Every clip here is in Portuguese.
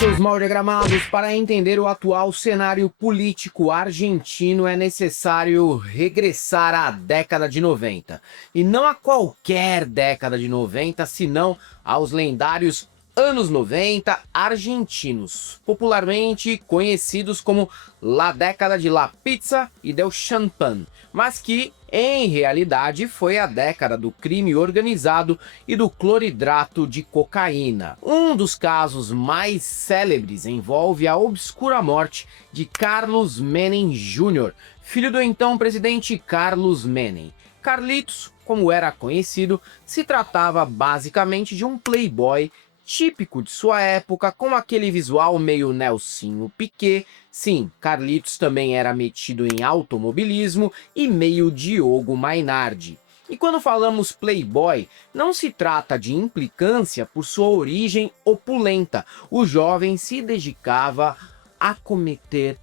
Seus mal diagramados, para entender o atual cenário político argentino é necessário regressar à década de 90. E não a qualquer década de 90, senão aos lendários anos 90 argentinos, popularmente conhecidos como La Década de la Pizza e del Champagne, mas que em realidade foi a década do crime organizado e do cloridrato de cocaína. Um dos casos mais célebres envolve a obscura morte de Carlos Menem Jr., filho do então presidente Carlos Menem. Carlitos, como era conhecido, se tratava basicamente de um playboy típico de sua época, com aquele visual meio Nelsinho Piquet. Sim, Carlitos também era metido em automobilismo e meio Diogo Mainardi. E quando falamos playboy, não se trata de implicância por sua origem opulenta. O jovem se dedicava a cometer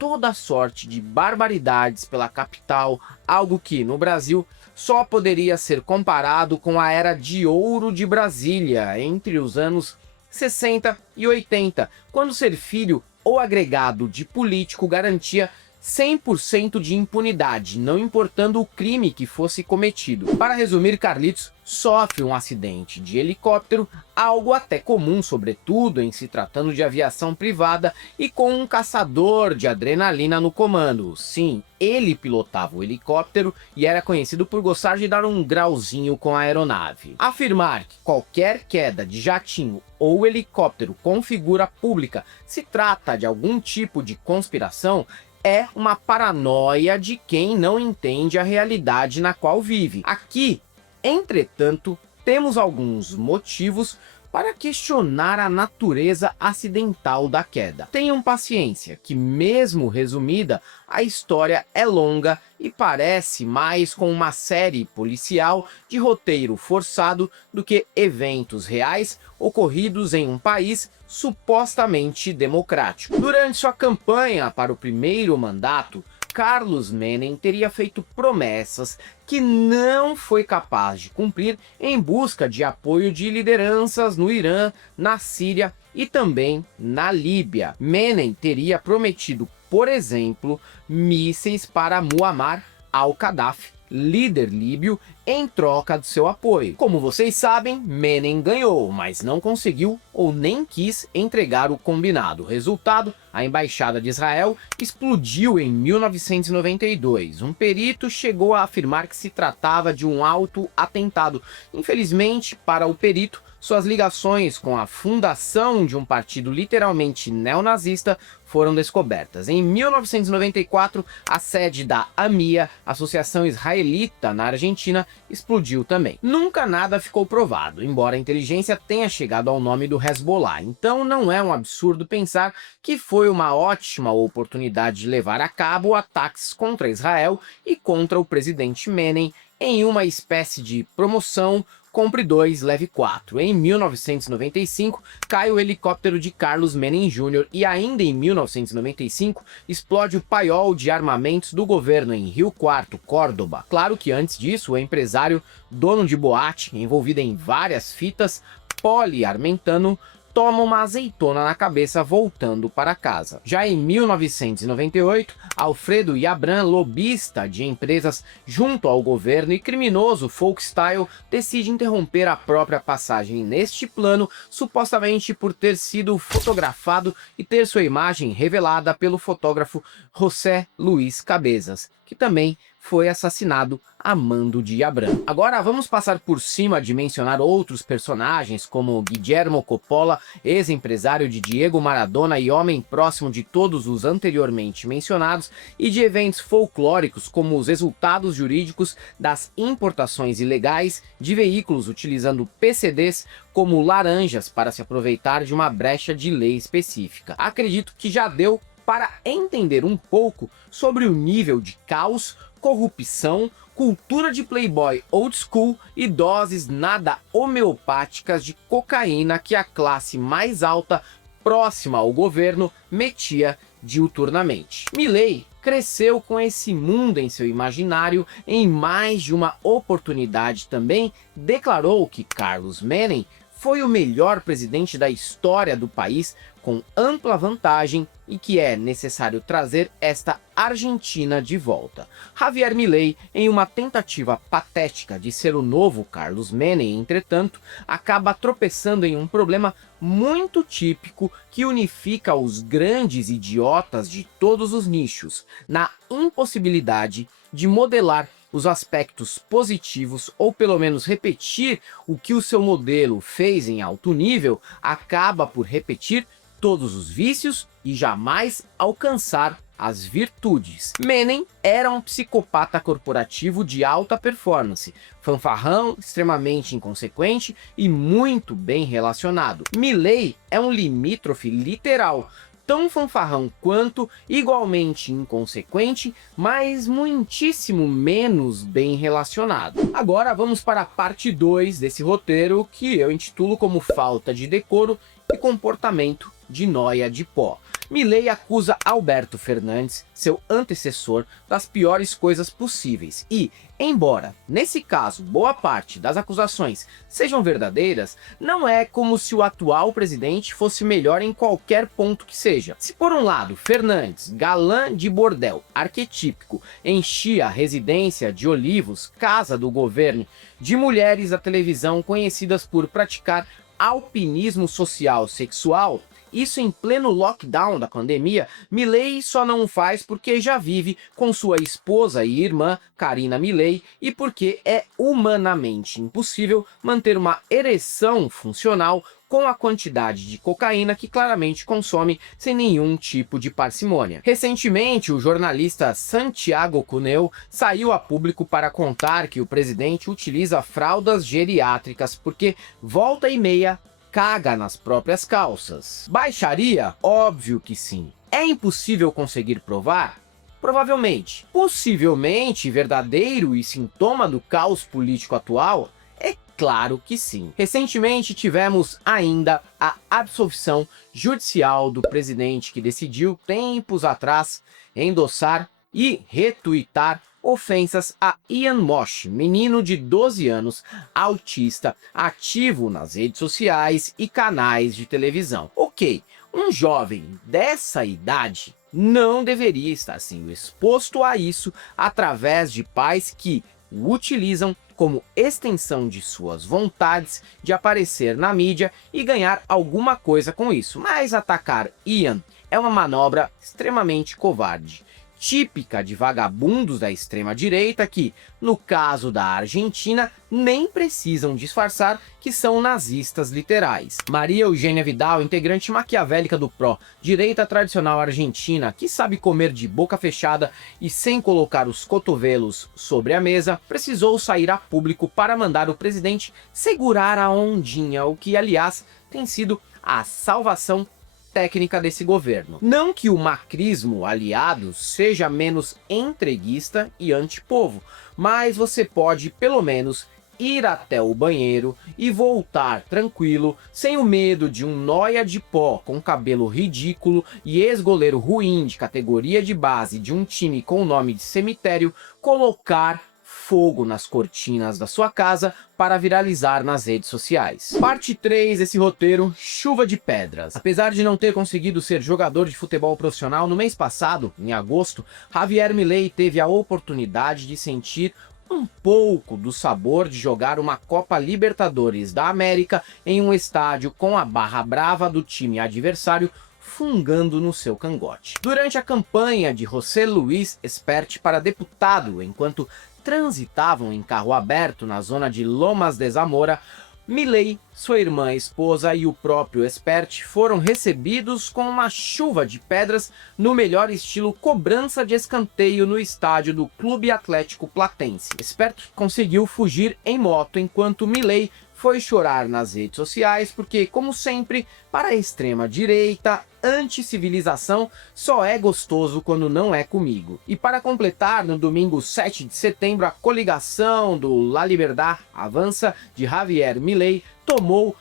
toda sorte de barbaridades pela capital, algo que, no Brasil, só poderia ser comparado com a Era de Ouro de Brasília, entre os anos 60 e 80, quando ser filho ou agregado de político garantia 100% de impunidade, não importando o crime que fosse cometido. Para resumir, Carlitos sofre um acidente de helicóptero, algo até comum, sobretudo em se tratando de aviação privada, e com um caçador de adrenalina no comando. Sim, ele pilotava o helicóptero e era conhecido por gostar de dar um grauzinho com a aeronave. Afirmar que qualquer queda de jatinho ou helicóptero com figura pública se trata de algum tipo de conspiração é uma paranoia de quem não entende a realidade na qual vive. Aqui, entretanto, temos alguns motivos para questionar a natureza acidental da queda. Tenham paciência, que mesmo resumida, a história é longa e parece mais com uma série policial de roteiro forçado do que eventos reais ocorridos em um país supostamente democrático. Durante sua campanha para o primeiro mandato, Carlos Menem teria feito promessas que não foi capaz de cumprir em busca de apoio de lideranças no Irã, na Síria e também na Líbia. Menem teria prometido, por exemplo, mísseis para Muammar al-Gaddafi, líder líbio, em troca do seu apoio. Como vocês sabem, Menem ganhou, mas não conseguiu ou nem quis entregar o combinado. Resultado, a embaixada de Israel explodiu em 1992. Um perito chegou a afirmar que se tratava de um auto-atentado. Infelizmente, para o perito, suas ligações com a fundação de um partido literalmente neonazista foram descobertas. Em 1994, a sede da AMIA, Associação Israelita na Argentina, explodiu também. Nunca nada ficou provado, embora a inteligência tenha chegado ao nome do Hezbollah. Então não é um absurdo pensar que foi uma ótima oportunidade de levar a cabo ataques contra Israel e contra o presidente Menem em uma espécie de promoção Compre 2, leve 4. Em 1995, cai o helicóptero de Carlos Menem Jr. e ainda em 1995 explode o paiol de armamentos do governo em Rio Quarto, Córdoba. Claro que antes disso, o empresário, dono de boate, envolvido em várias fitas, Poli Armentano, toma uma azeitona na cabeça voltando para casa. Já em 1998, Alfredo Yabran, lobista de empresas junto ao governo e criminoso Folkstyle, decide interromper a própria passagem neste plano, supostamente por ter sido fotografado e ter sua imagem revelada pelo fotógrafo José Luiz Cabezas, que também foi assassinado a mando de Yabran. Agora vamos passar por cima de mencionar outros personagens como Guillermo Coppola, ex-empresário de Diego Maradona e homem próximo de todos os anteriormente mencionados, e de eventos folclóricos como os resultados jurídicos das importações ilegais de veículos utilizando PCDs como laranjas para se aproveitar de uma brecha de lei específica. Acredito que já deu para entender um pouco sobre o nível de caos, corrupção, cultura de playboy old school e doses nada homeopáticas de cocaína que a classe mais alta, próxima ao governo, metia diuturnamente. Milei cresceu com esse mundo em seu imaginário. Em mais de uma oportunidade também declarou que Carlos Menem foi o melhor presidente da história do país, com ampla vantagem, e que é necessário trazer esta Argentina de volta. Javier Milei, em uma tentativa patética de ser o novo Carlos Menem, entretanto, acaba tropeçando em um problema muito típico que unifica os grandes idiotas de todos os nichos, na impossibilidade de modelar os aspectos positivos, ou pelo menos repetir o que o seu modelo fez em alto nível, acaba por repetir todos os vícios e jamais alcançar as virtudes. Menem era um psicopata corporativo de alta performance, fanfarrão, extremamente inconsequente e muito bem relacionado. Milei é um limítrofe literal, tão fanfarrão quanto, igualmente inconsequente, mas muitíssimo menos bem relacionado. Agora vamos para a parte 2 desse roteiro, que eu intitulo como falta de decoro e comportamento de nóia de pó. Milei acusa Alberto Fernandes, seu antecessor, das piores coisas possíveis e, embora, nesse caso, boa parte das acusações sejam verdadeiras, não é como se o atual presidente fosse melhor em qualquer ponto que seja. Se por um lado, Fernandes, galã de bordel, arquetípico, enchia a residência de Olivos, casa do governo, de mulheres da televisão conhecidas por praticar alpinismo social sexual, isso em pleno lockdown da pandemia, Milei só não faz porque já vive com sua esposa e irmã, Karina Milei, e porque é humanamente impossível manter uma ereção funcional com a quantidade de cocaína que claramente consome sem nenhum tipo de parcimônia. Recentemente, o jornalista Santiago Cuneu saiu a público para contar que o presidente utiliza fraldas geriátricas porque volta e meia caga nas próprias calças. Baixaria? Óbvio que sim. É impossível conseguir provar? Provavelmente. Possivelmente verdadeiro e sintoma do caos político atual? É claro que sim. Recentemente tivemos ainda a absolvição judicial do presidente que decidiu tempos atrás endossar e retuitar ofensas a Ian Mosh, menino de 12 anos, autista, ativo nas redes sociais e canais de televisão. Ok, um jovem dessa idade não deveria estar sendo exposto a isso através de pais que o utilizam como extensão de suas vontades de aparecer na mídia e ganhar alguma coisa com isso. Mas atacar Ian é uma manobra extremamente covarde, típica de vagabundos da extrema-direita que, no caso da Argentina, nem precisam disfarçar que são nazistas literais. Maria Eugênia Vidal, integrante maquiavélica do PRO, direita tradicional argentina, que sabe comer de boca fechada e sem colocar os cotovelos sobre a mesa, precisou sair a público para mandar o presidente segurar a ondinha, o que, aliás, tem sido a salvação técnica desse governo. Não que o macrismo aliado seja menos entreguista e antipovo, mas você pode pelo menos ir até o banheiro e voltar tranquilo, sem o medo de um nóia de pó com cabelo ridículo e ex-goleiro ruim de categoria de base de um time com o nome de cemitério colocar fogo nas cortinas da sua casa para viralizar nas redes sociais. Parte 3 desse roteiro, chuva de pedras. Apesar de não ter conseguido ser jogador de futebol profissional no mês passado, em agosto, Javier Milei teve a oportunidade de sentir um pouco do sabor de jogar uma Copa Libertadores da América em um estádio com a barra brava do time adversário fungando no seu cangote. Durante a campanha de José Luis Espert para deputado, enquanto transitavam em carro aberto na zona de Lomas de Zamora, Milei, sua irmã, esposa e o próprio Espert foram recebidos com uma chuva de pedras no melhor estilo cobrança de escanteio no estádio do Clube Atlético Platense. Espert conseguiu fugir em moto enquanto Milei foi chorar nas redes sociais porque, como sempre, para a extrema-direita, anticivilização só é gostoso quando não é comigo. E para completar, no domingo 7 de setembro, a coligação do La Liberdad Avança de Javier Milei tomou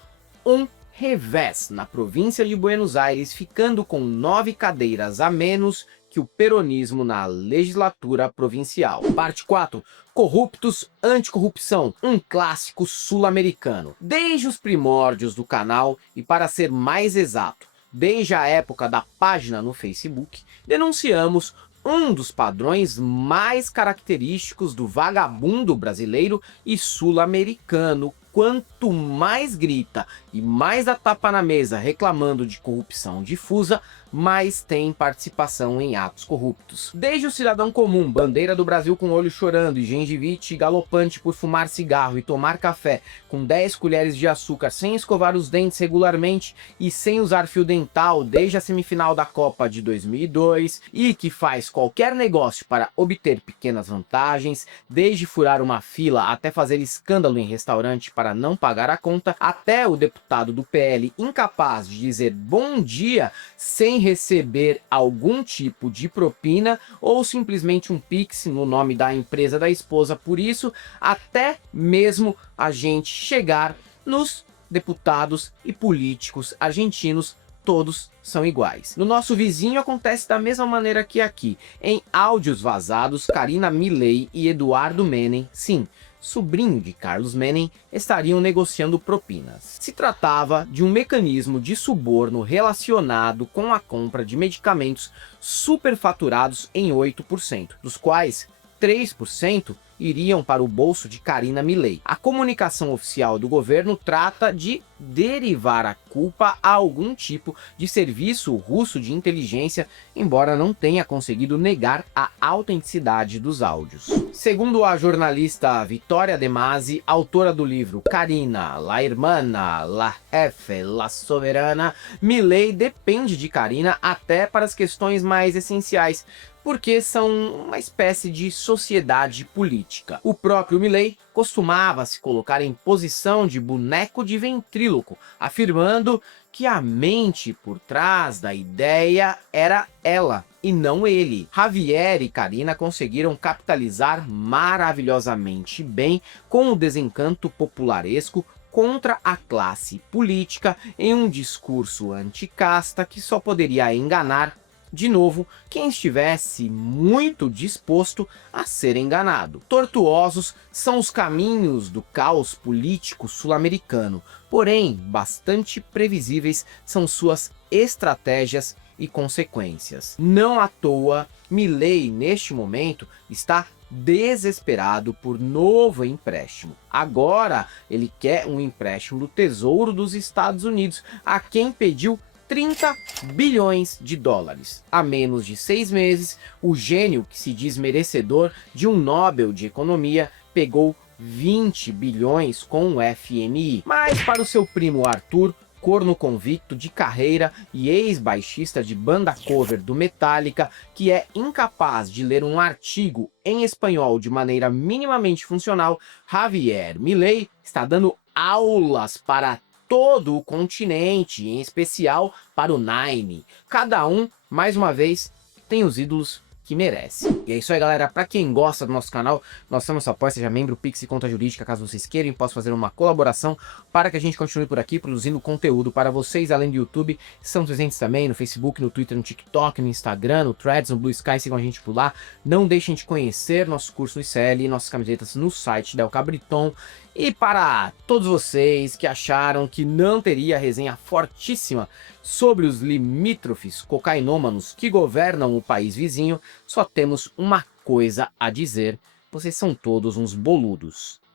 um revés na província de Buenos Aires, ficando com 9 cadeiras a menos que o peronismo na legislatura provincial. Parte 4. Corruptos Anticorrupção, um clássico sul-americano. Desde os primórdios do canal, e para ser mais exato, desde a época da página no Facebook, denunciamos um dos padrões mais característicos do vagabundo brasileiro e sul-americano. Quanto mais grita e mais dá tapa na mesa reclamando de corrupção difusa, mais tem participação em atos corruptos. Desde o cidadão comum, bandeira do Brasil com olho chorando e gengivite galopante por fumar cigarro e tomar café com 10 colheres de açúcar sem escovar os dentes regularmente e sem usar fio dental desde a semifinal da Copa de 2002 e que faz qualquer negócio para obter pequenas vantagens, desde furar uma fila até fazer escândalo em restaurante para não pagar a conta, até o deputado do PL incapaz de dizer bom dia sem receber algum tipo de propina ou simplesmente um pix no nome da empresa da esposa. Por isso, até mesmo a gente chegar nos deputados e políticos argentinos, todos são iguais. No nosso vizinho acontece da mesma maneira que aqui. Em áudios vazados, Carina Milei e Eduardo Menem, sim, sobrinho de Carlos Menem, estariam negociando propinas. Se tratava de um mecanismo de suborno relacionado com a compra de medicamentos superfaturados em 8%, dos quais 3% iriam para o bolso de Carina Milei. A comunicação oficial do governo trata de derivar a culpa a algum tipo de serviço russo de inteligência, embora não tenha conseguido negar a autenticidade dos áudios. Segundo a jornalista Vitória De Masi, autora do livro Carina, la hermana, la jefe, la soberana, Milei depende de Carina até para as questões mais essenciais, porque são uma espécie de sociedade política. O próprio Milei costumava se colocar em posição de boneco de ventríloco, afirmando que a mente por trás da ideia era ela e não ele. Javier e Carina conseguiram capitalizar maravilhosamente bem com o desencanto popularesco contra a classe política em um discurso anticasta que só poderia enganar de novo quem estivesse muito disposto a ser enganado. Tortuosos são os caminhos do caos político sul-americano, porém bastante previsíveis são suas estratégias e consequências. Não à toa, Milei neste momento está desesperado por novo empréstimo. Agora ele quer um empréstimo do Tesouro dos Estados Unidos, a quem pediu 30 bilhões de dólares. Há menos de 6 meses, o gênio que se diz merecedor de um Nobel de Economia pegou 20 bilhões com o FMI. Mas para o seu primo Arthur, corno convicto de carreira e ex-baixista de banda cover do Metallica, que é incapaz de ler um artigo em espanhol de maneira minimamente funcional, Javier Milei está dando aulas para todo o continente, em especial para o Nine. Cada um, mais uma vez, tem os ídolos que merece. E é isso aí, galera. Para quem gosta do nosso canal, nós somos apoia, seja membro, Pix e conta jurídica, caso vocês queiram, posso fazer uma colaboração para que a gente continue por aqui produzindo conteúdo para vocês, além do YouTube. Estamos presentes também no Facebook, no Twitter, no TikTok, no Instagram, no Threads, no Blue Sky, sigam a gente por lá. Não deixem de conhecer nosso curso no ICL e nossas camisetas no site da El Cabriton. E para todos vocês que acharam que não teria resenha fortíssima sobre os limítrofes cocainômanos que governam o país vizinho, só temos uma coisa a dizer: vocês são todos uns boludos.